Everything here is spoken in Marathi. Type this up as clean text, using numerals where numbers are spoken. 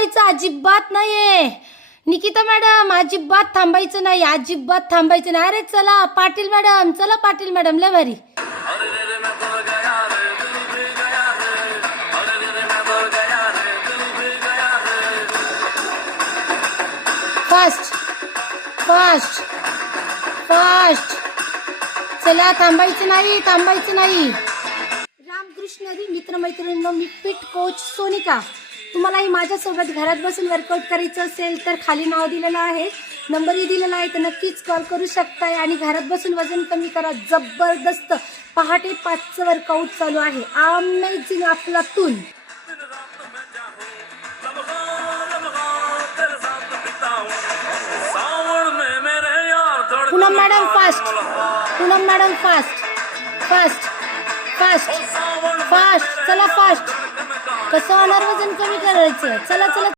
अजिबात नाहीये निकिता मॅडम, अजिबात थांबायचं नाही, अजिबात थांबायचं नाही. अरे चला पाटील मॅडम, चला पाटील मॅडम, लय भारी. फास्ट फास्ट फास्ट, चला थांबायचं नाही, थांबायचं नाही. रामकृष्ण हरी मित्रमैत्रिणींनो, मी फिट कोच सोनिका. तुम्हालाही माझ्यासोबत घरात बसून वर्कआउट करायचं असेल तर खाली नाव दिलेलं आहे, नंबरही दिलेला आहे, तर नक्कीच कॉल करू शकताय आणि घरात बसून वजन कमी करा. जबरदस्त पहाटे 5चं वर्कआउट चालू आहे. अमेझिंग, अफलातून. Poonam madam fast, Poonam madam fast fast fast fast, चला फास्ट. कसं होणार वजन कमी करायचं? चला चला.